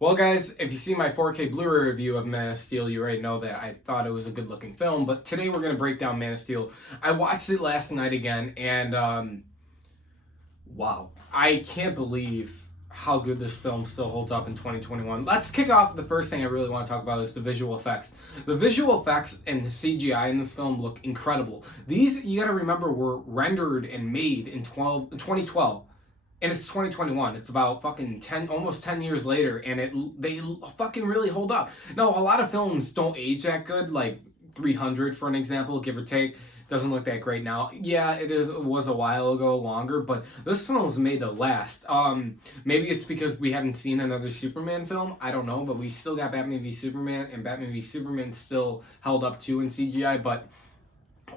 Well, guys, if you see my 4K Blu-ray review of Man of Steel, you already know that I thought it was a good-looking film. But today we're going to break down Man of Steel. I watched it last night again, and wow. I can't believe how good this film still holds up in 2021. Let's kick off. The first thing I really want to talk about is the visual effects. The visual effects and the CGI in this film look incredible. These, you got to remember, were rendered and made in 2012. And it's 2021. It's about fucking almost 10 years later, and they fucking really hold up. Now, a lot of films don't age that good, like 300 for an example, give or take. Doesn't look that great now. Yeah, it was a while ago, longer, but this film was made to last. Maybe it's because we haven't seen another Superman film. I don't know, but we still got Batman v Superman, and Batman v Superman still held up too in CGI. But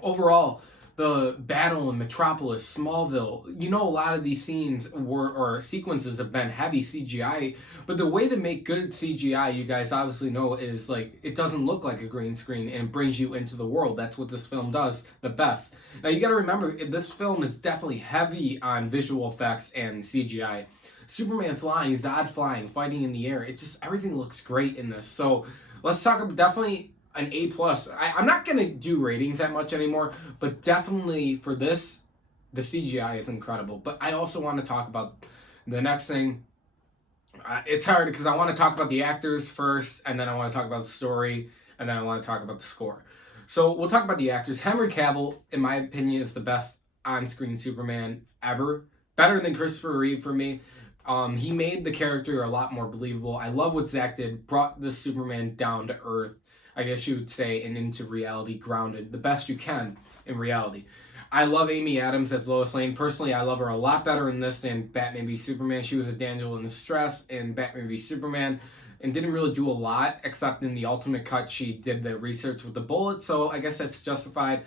overall, the battle in Metropolis, Smallville, a lot of these scenes or sequences have been heavy CGI, but the way to make good CGI, you guys obviously know, is like it doesn't look like a green screen and brings you into the world. That's what this film does the best. Now you got to remember, this film is definitely heavy on visual effects and CGI. Superman flying, Zod flying, fighting in the air. It just, everything looks great in this. So let's talk about definitely an A plus. I'm not gonna do ratings that much anymore, but definitely for this, the CGI is incredible. But I also want to talk about the next thing. It's hard because I want to talk about the actors first, and then I want to talk about the story, and then I want to talk about the score. So we'll talk about the actors. Henry Cavill, in my opinion, is the best on-screen Superman ever. Better than Christopher Reeve for me. He made the character a lot more believable. I love what Zack did. Brought the Superman down to earth, I guess you would say, and into reality, grounded the best you can in reality. I love Amy Adams as Lois Lane. Personally, I love her a lot better in this than Batman v Superman. She was a damsel in distress in Batman v Superman and didn't really do a lot, except in the ultimate cut she did the research with the bullet, so I guess that's justified.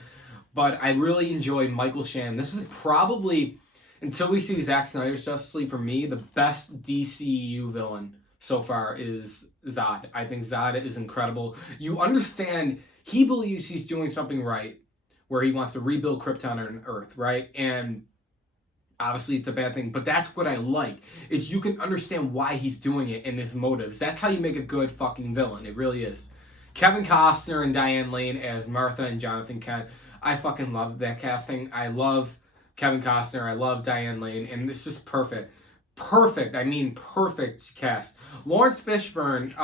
But I really enjoyed Michael Shannon. This is probably, until we see Zack Snyder's Justice League, for me, the best DCU villain so far is Zod. I think Zod is incredible. You understand, he believes he's doing something right, where he wants to rebuild Krypton on Earth, right? And obviously it's a bad thing, but that's what I like, is you can understand why he's doing it and his motives. That's how you make a good fucking villain. It really is. Kevin Costner and Diane Lane as Martha and Jonathan Kent. I fucking love that casting. I love Kevin Costner. I love Diane Lane, and it's just perfect. Perfect. I mean, perfect cast. Lawrence Fishburne,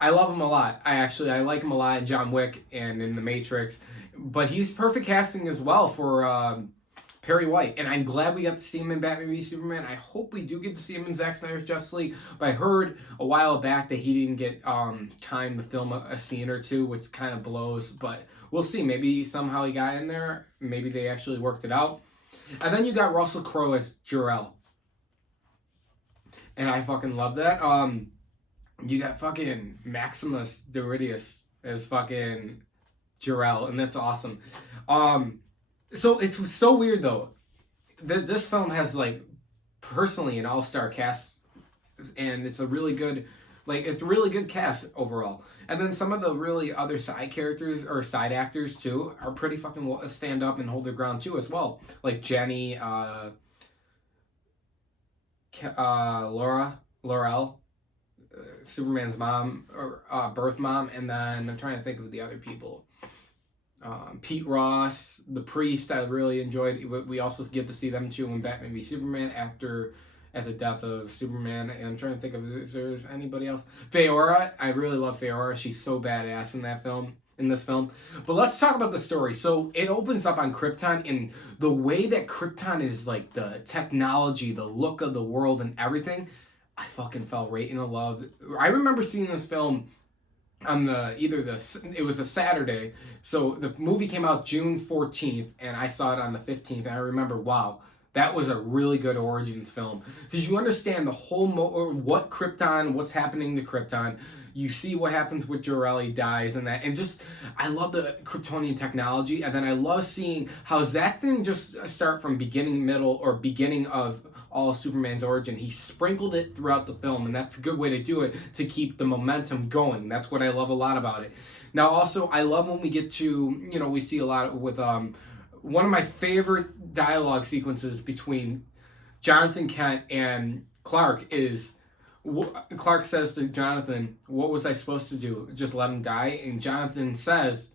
I love him a lot. I like him a lot in John Wick and in The Matrix. But he's perfect casting as well for Perry White. And I'm glad we got to see him in Batman v Superman. I hope we do get to see him in Zack Snyder's Justice League. But I heard a while back that he didn't get time to film a scene or two, which kind of blows. But we'll see. Maybe somehow he got in there. Maybe they actually worked it out. And then you got Russell Crowe as Jor-El. And I fucking love that. You got fucking Maximus Doridius as fucking Jor-El, and that's awesome. So it's so weird though. This film has, like, personally an all-star cast, and it's a really good, it's a really good cast overall. And then some of the really other side characters or side actors too are pretty fucking stand up and hold their ground too as well. Like Jenny, Laurel, Superman's mom, or birth mom, and then I'm trying to think of the other people. Pete Ross, the priest, I really enjoyed. We also get to see them too in Batman v Superman at the death of Superman. And I'm trying to think of if there's anybody else. Feora, I really love Feora. She's so badass in this film. But let's talk about the story. So it opens up on Krypton, and the way that Krypton is, like, the technology, the look of the world and everything, I fucking fell right in love. I remember seeing this film on it was a Saturday, so the movie came out June 14th, and I saw it on the 15th, and I remember, wow, that was a really good origins film, because you understand the whole what Krypton, what's happening to Krypton. You see what happens with Jor-El, he dies, and that, and just, I love the Kryptonian technology, and then I love seeing how Zack didn't just start from beginning of all Superman's origin. He sprinkled it throughout the film, and that's a good way to do it, to keep the momentum going. That's what I love a lot about it. Now, also, I love when we get to, we see a lot with one of my favorite dialogue sequences between Jonathan Kent and Clark is. Clark says to Jonathan, "What was I supposed to do? Just let him die?" And Jonathan says,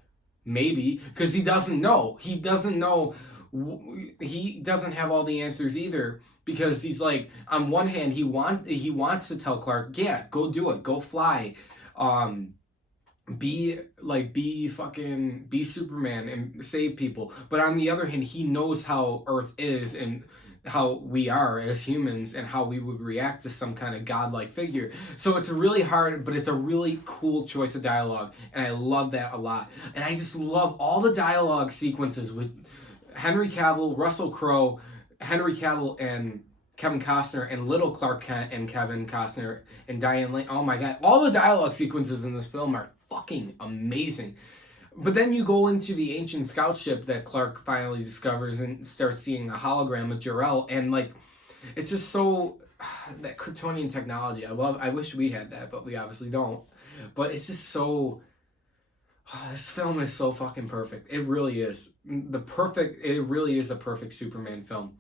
"Maybe," because he doesn't know. He doesn't know. He doesn't have all the answers either. Because he's like, on one hand, he wants to tell Clark, yeah, go do it, go fly, be Superman and save people. But on the other hand, he knows how Earth is and how we are as humans and how we would react to some kind of godlike figure. So it's really hard, but it's a really cool choice of dialogue, and I love that a lot. And I just love all the dialogue sequences with Henry Cavill, Russell Crowe, Henry Cavill and Kevin Costner, and little Clark Kent and Kevin Costner and Diane Lane. Oh my god, all the dialogue sequences in this film are fucking amazing. But then you go into the ancient scout ship that Clark finally discovers and starts seeing a hologram of Jor-El, and like, it's just so, that Kryptonian technology, I wish we had that, but we obviously don't. But it's just so, this film is so fucking perfect. It really is. It really is a perfect Superman film.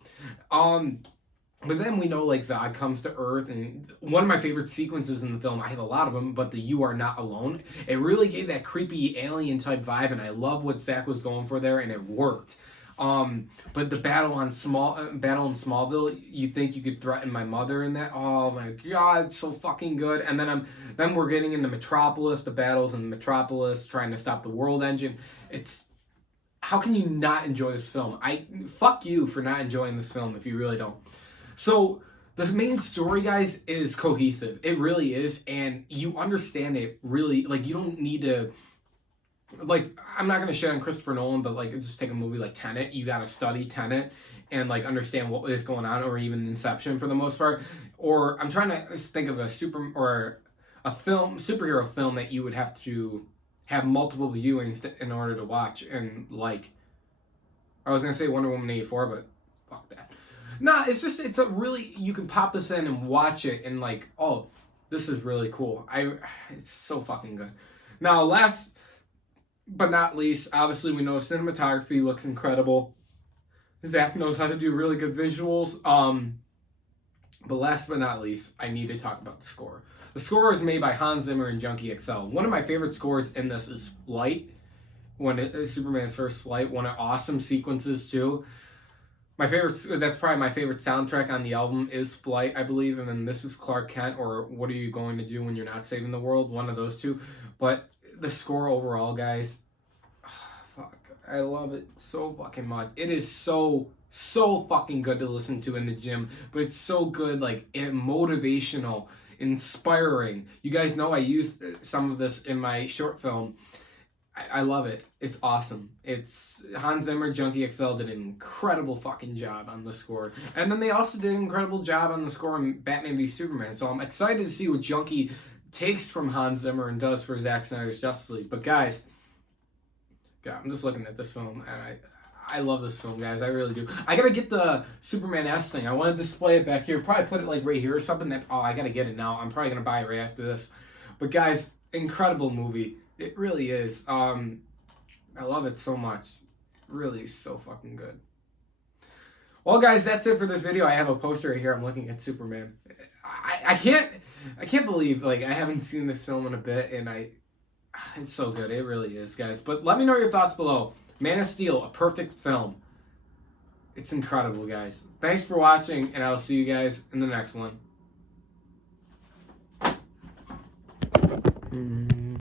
But then we know, like, Zod comes to Earth, and one of my favorite sequences in the film, I have a lot of them, but the "You Are Not Alone," it really gave that creepy alien-type vibe, and I love what Zach was going for there, and it worked. But the battle in Smallville, you think you could threaten my mother in that? Oh my god, it's so fucking good. And then we're getting into Metropolis, the battles in Metropolis, trying to stop the World Engine. How can you not enjoy this film? Fuck you for not enjoying this film if you really don't. So the main story, guys, is cohesive. It really is, and you understand it really. Like, you don't need to. Like, I'm not going to shit on Christopher Nolan, but, like, just take a movie like Tenet. You got to study Tenet and, like, understand what is going on, or even Inception for the most part. Or I'm trying to think of a superhero film that you would have to have multiple viewings in order to watch. And, like, I was going to say Wonder Woman 84, but fuck that. Nah, it's a really, you can pop this in and watch it and, like, oh, this is really cool. It's so fucking good. Now, last but not least, obviously we know cinematography looks incredible. Zach knows how to do really good visuals. But last but not least, I need to talk about the score. The score is made by Hans Zimmer and Junkie XL. One of my favorite scores in this is Flight, Superman's first flight. One of awesome sequences too. That's probably my favorite soundtrack on the album is Flight, I believe, and then This Is Clark Kent, or What Are You Going to Do When You're Not Saving the World? One of those two. But the score overall, guys, fuck, I love it so fucking much. It is so fucking good to listen to in the gym, but it's so good, like, motivational, inspiring. You guys know I used some of this in my short film. I love it. It's awesome. It's Hans Zimmer, Junkie XL did an incredible fucking job on the score. And then they also did an incredible job on the score in Batman v Superman. So I'm excited to see what Junkie takes from Hans Zimmer and does for Zack Snyder's Justice League. But guys, I'm just looking at this film, and I love this film, guys. I really do. I gotta get the Superman S thing. I want to display it back here. Probably put it, like, right here or something. I gotta get it now. I'm probably gonna buy it right after this. But guys, incredible movie. It really is. I love it so much. It really is so fucking good. Well, guys, that's it for this video. I have a poster right here. I'm looking at Superman. I can't believe, like, I haven't seen this film in a bit, and it's so good. It really is, guys. But let me know your thoughts below. Man of Steel, a perfect film. It's incredible, guys. Thanks for watching, and I'll see you guys in the next one.